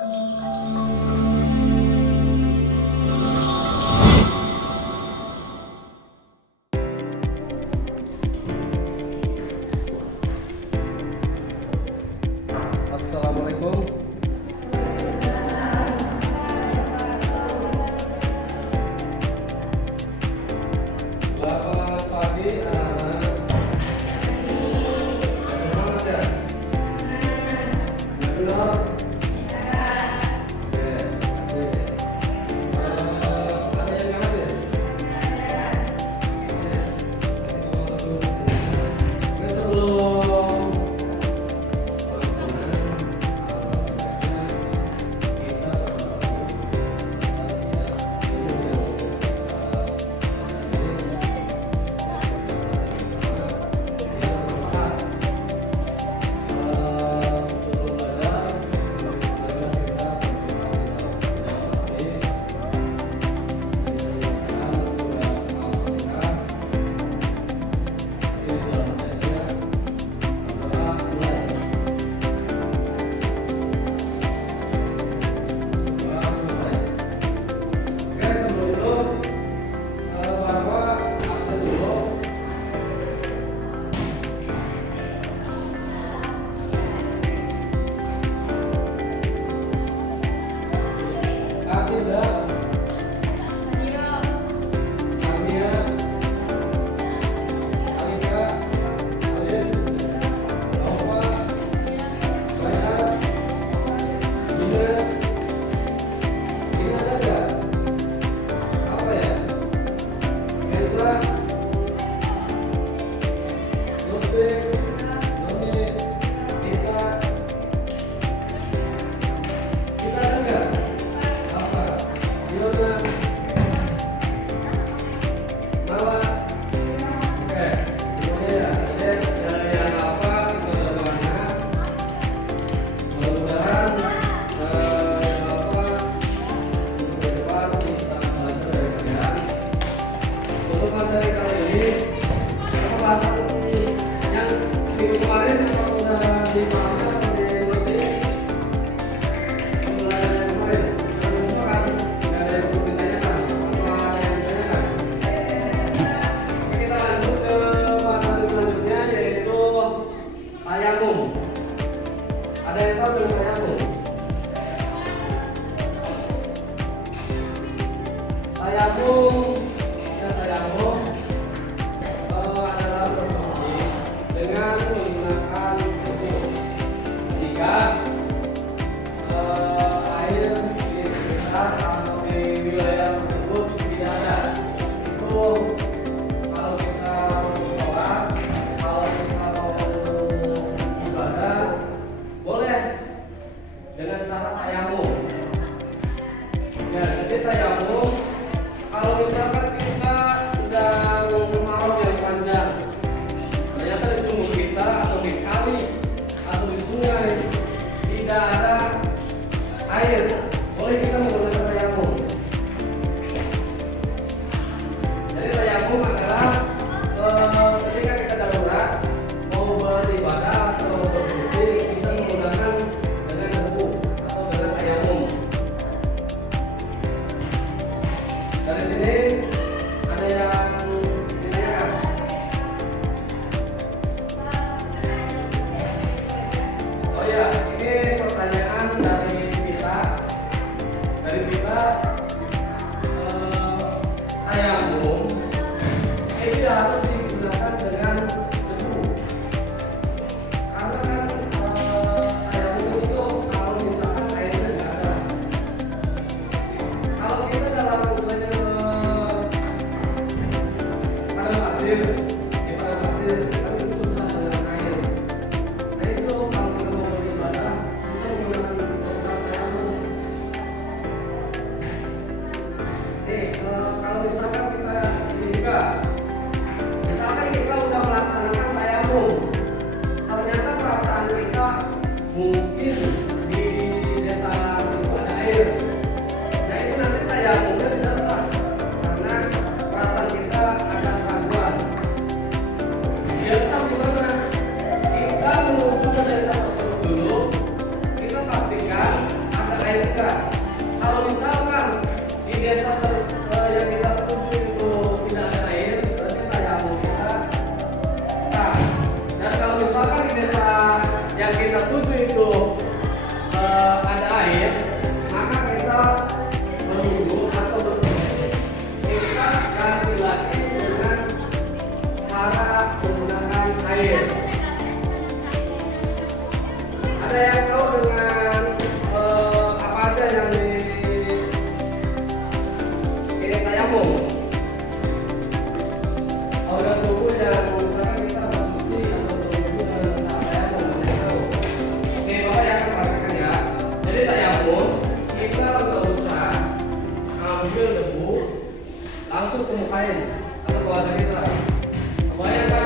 Assalamualaikum. Selamat pagi anak-anak. Semangat ya? Benar? Oke, kasih. Ada yang nggak hadir? Oke, sebelum materi kali ini kita bahas yang minggu kemarin udah dipahami atau dimengerti pembelajaran yang kemarin. Semua kan nggak ada yang perlu ditanyakan atau ada yang ditanyakan. Oke, kita lanjut ke materi selanjutnya yaitu tayamum. Ada yang tahu tentang tayamum? Tayamum adalah bersuci dengan menggunakan wudu jika air di sekitar atau di wilayah tersebut tidak ada. Itu kalau kita mau sholat, kalau kita mau ibadah, boleh dengan cara tayamum. Ya, jadi tayamum kalau misalkan kita sedang kemarau yang panjang, ternyata di sumur kita atau di kali atau di sungai tidak ada air, boleh kita menggunakan tayamum. Jadi tayamum adalah ketika kita darurat mau beribadah atau bersuci bisa menggunakan dengan debu atau dengan tayamum. air, maka kita berwudu atau bersuci kita ganti lagi dengan cara menggunakan air. Ada yang tahu dengan apa aja yang ini tayamum? Organ tubuh yang misalkan kita bersuci atau berwudu dengan cara tayamum, ada yang tahu? Oke, Bapak yang akan praktekkan ya. Jadi tayamum kita nggak usah ambil debu langsung ke mukain atau ke wajah kita. Kebayangkan